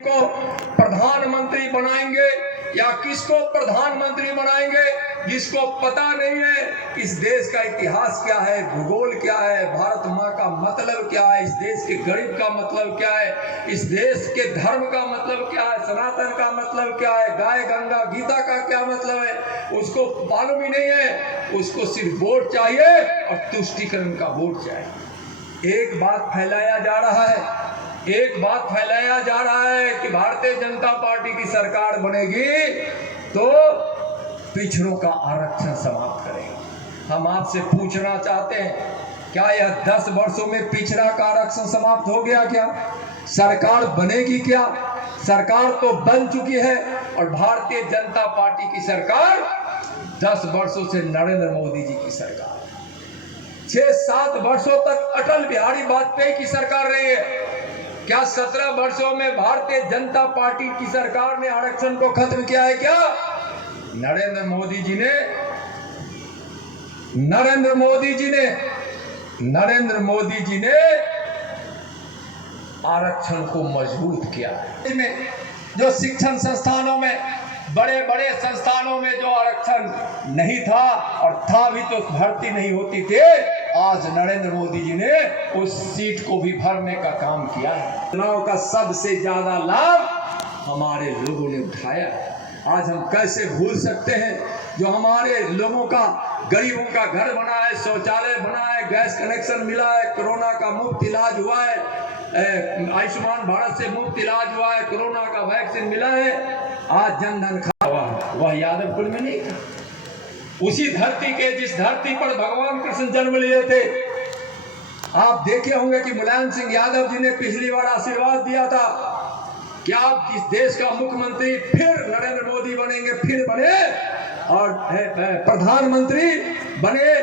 को प्रधानमंत्री बनाएंगे या किसको प्रधानमंत्री बनाएंगे जिसको पता नहीं है इस देश का इतिहास क्या है, भूगोल क्या है, भारत माँ का मतलब क्या है, इस देश के गरीब का मतलब क्या है, इस देश के धर्म का मतलब क्या है, सनातन का मतलब क्या है, गाय गंगा गीता का क्या मतलब है, उसको मालूम ही नहीं है। उसको सिर्फ वोट चाहिए और तुष्टीकरण का वोट चाहिए। एक बात फैलाया जा रहा है, एक बात फैलाया जा रहा है कि भारतीय जनता पार्टी की सरकार बनेगी तो पिछड़ों का आरक्षण समाप्त करेगा। हम आपसे पूछना चाहते हैं, क्या यह 10 वर्षों में पिछड़ा का आरक्षण समाप्त हो गया? क्या सरकार बनेगी? क्या सरकार तो बन चुकी है और भारतीय जनता पार्टी की सरकार 10 वर्षों से नरेंद्र मोदी जी की सरकार, 6-7 वर्षों तक अटल बिहारी वाजपेयी की सरकार रही है। क्या 17 वर्षों में भारतीय जनता पार्टी की सरकार ने आरक्षण को खत्म किया है? क्या नरेंद्र मोदी जी ने आरक्षण को मजबूत किया है। जो शिक्षण संस्थानों में, बड़े बड़े संस्थानों में जो आरक्षण नहीं था और था भी तो भर्ती नहीं होती थी, आज नरेंद्र मोदी जी ने उस सीट को भी भरने का काम किया है। चुनाव का सबसे ज्यादा लाभ हमारे लोगों ने उठाया है। आज हम कैसे भूल सकते हैं जो हमारे लोगों का, गरीबों का घर बना है, शौचालय बना है, गैस कनेक्शन मिला है, कोरोना का मुफ्त इलाज हुआ है, आयुष्मान भारत से मुफ्त इलाज हुआ है, कोरोना का वैक्सीन मिला है। आज जन धन खा हुआ, वह यादवपुर में नहीं था। उसी धरती के, जिस धरती पर भगवान कृष्ण जन्म लिए थे। आप देखे होंगे कि मुलायम सिंह यादव जी ने पिछली बार आशीर्वाद दिया था कि आप इस देश का मुख्यमंत्री फिर नरेंद्र मोदी बनेंगे, फिर बने और प्रधानमंत्री बने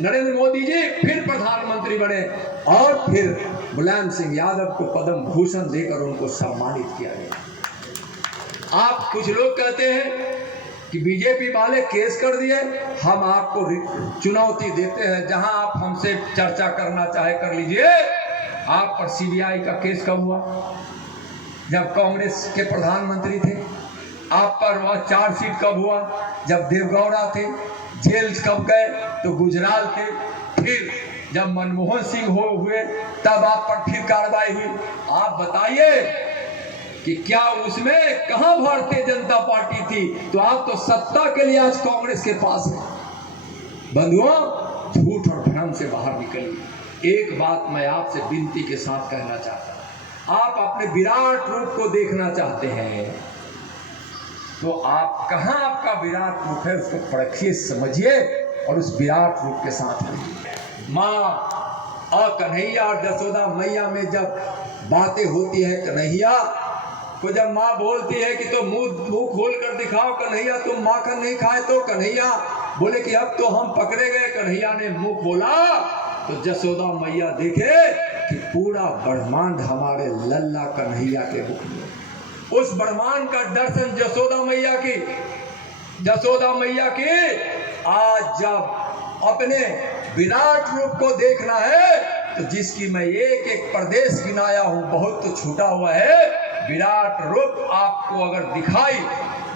नरेंद्र मोदी जी, फिर प्रधानमंत्री बने और फिर मुलायम सिंह यादव को पद्म भूषण देकर उनको सम्मानित किया गया। आप कुछ लोग कहते हैं कि बीजेपी वाले केस कर दिए। हम आपको चुनौती देते हैं, जहां आप हमसे चर्चा करना चाहे कर लीजिए। आप पर सीबीआई का केस कब हुआ? जब कांग्रेस के प्रधानमंत्री थे। आप पर वह चार्जशीट कब हुआ? जब देवगौड़ा थे। जेल कब गए? तो गुजराल थे। फिर जब मनमोहन सिंह हुए तब आप पर फिर कार्रवाई हुई। आप बताइए कि क्या उसमें कहां भारतीय जनता पार्टी थी? तो आप तो सत्ता के लिए आज कांग्रेस के पास है। बंधुओं, झूठ और भ्रम से बाहर निकलिए। एक बात मैं आपसे विनती के साथ कहना चाहता हूं, आप अपने विराट रूप को देखना चाहते हैं तो आप कहां आपका विराट रूप है उसको परखिए, समझिए और उस विराट रूप के साथ रहिए। माँ कन्हैया और जसोदा मैया में जब बातें होती है, कन्हैया को जब माँ बोलती है कि तो मुंह खोल कर दिखाओ कन्हैया, तुम माखन नहीं खाए तो कन्हैया बोले कि अब तो हम पकड़े गए। कन्हैया ने मुंह खोला तो जसोदा मैया देखे कि पूरा ब्रह्मांड हमारे लल्ला कन्हैया के मुख में। उस ब्रह्मांड का दर्शन जसोदा मैया की आज जब अपने विराट रूप को देखना है तो जिसकी मैं एक एक प्रदेश गिनाया हूं, बहुत तो छूटा हुआ है, विराट रूप आपको अगर दिखाई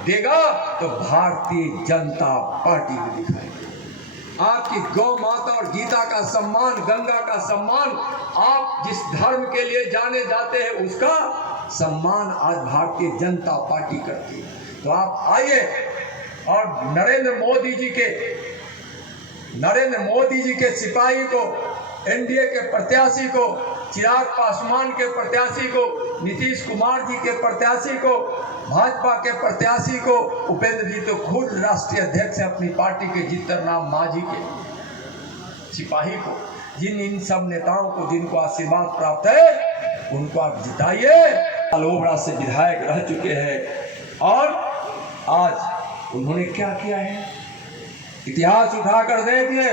देगा तो भारतीय जनता पार्टी में दिखाई देगा। आपकी गौ माता और गीता का सम्मान, गंगा का सम्मान, आप जिस धर्म के लिए जाने जाते हैं उसका सम्मान आज भारतीय जनता पार्टी करती है। तो आप आइए और नरेंद्र मोदी जी के सिपाही को, एनडीए के प्रत्याशी को, चिराग पासवान के प्रत्याशी को, नीतीश कुमार जी के प्रत्याशी को, भाजपा के प्रत्याशी को, उपेंद्र जी तो खुद राष्ट्रीय अध्यक्ष है अपनी पार्टी के, जीतन राम मांझी के सिपाही को, इन सब नेताओं को जिनको आशीर्वाद प्राप्त है उनको आप जिताइए। लोबड़ा से विधायक रह चुके हैं और आज उन्होंने क्या किया है, इतिहास उठाकर देखिए।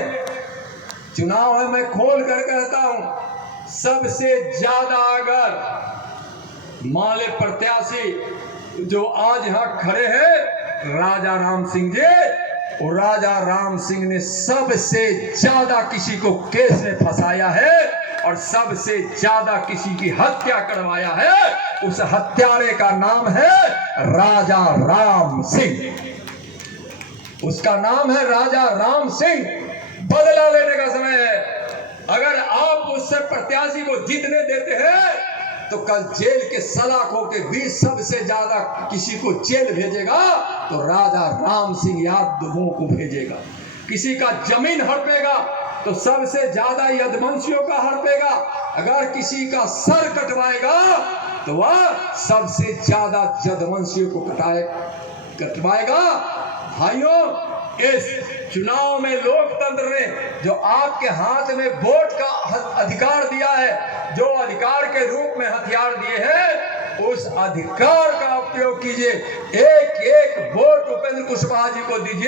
चुनाव है, मैं खोल कर कहता हूं, सबसे ज्यादा अगर माले प्रत्याशी जो आज यहां खड़े हैं राजा राम सिंह जी, और राजा राम सिंह ने सबसे ज्यादा किसी को केस में फंसाया है और सबसे ज्यादा किसी की हत्या करवाया है, उस हत्यारे का नाम है राजा राम सिंह। उसका नाम है राजा राम सिंह। बदला लेने का समय है। अगर आप उससे प्रत्याशी को जीतने देते हैं तो कल जेल के सलाखों के बीच सबसे ज्यादा किसी को जेल भेजेगा तो राजा राम सिंह यादवों को भेजेगा। किसी का जमीन हड़पेगा तो सबसे ज्यादा यदुवंशियों का हड़पेगा। अगर किसी का सर कटवाएगा तो वह सबसे ज्यादा यदुवंशियों को कटवाएगा। भाइयों, इस चुनाव में लोकतंत्र ने जो आपके हाथ में वोट का अधिकार दिया है, जो अधिकार के रूप में हथियार दिए हैं, उस अधिकार का उपयोग कीजिए। एक एक वोट उपेंद्र कुशवाहा जी को दीजिए।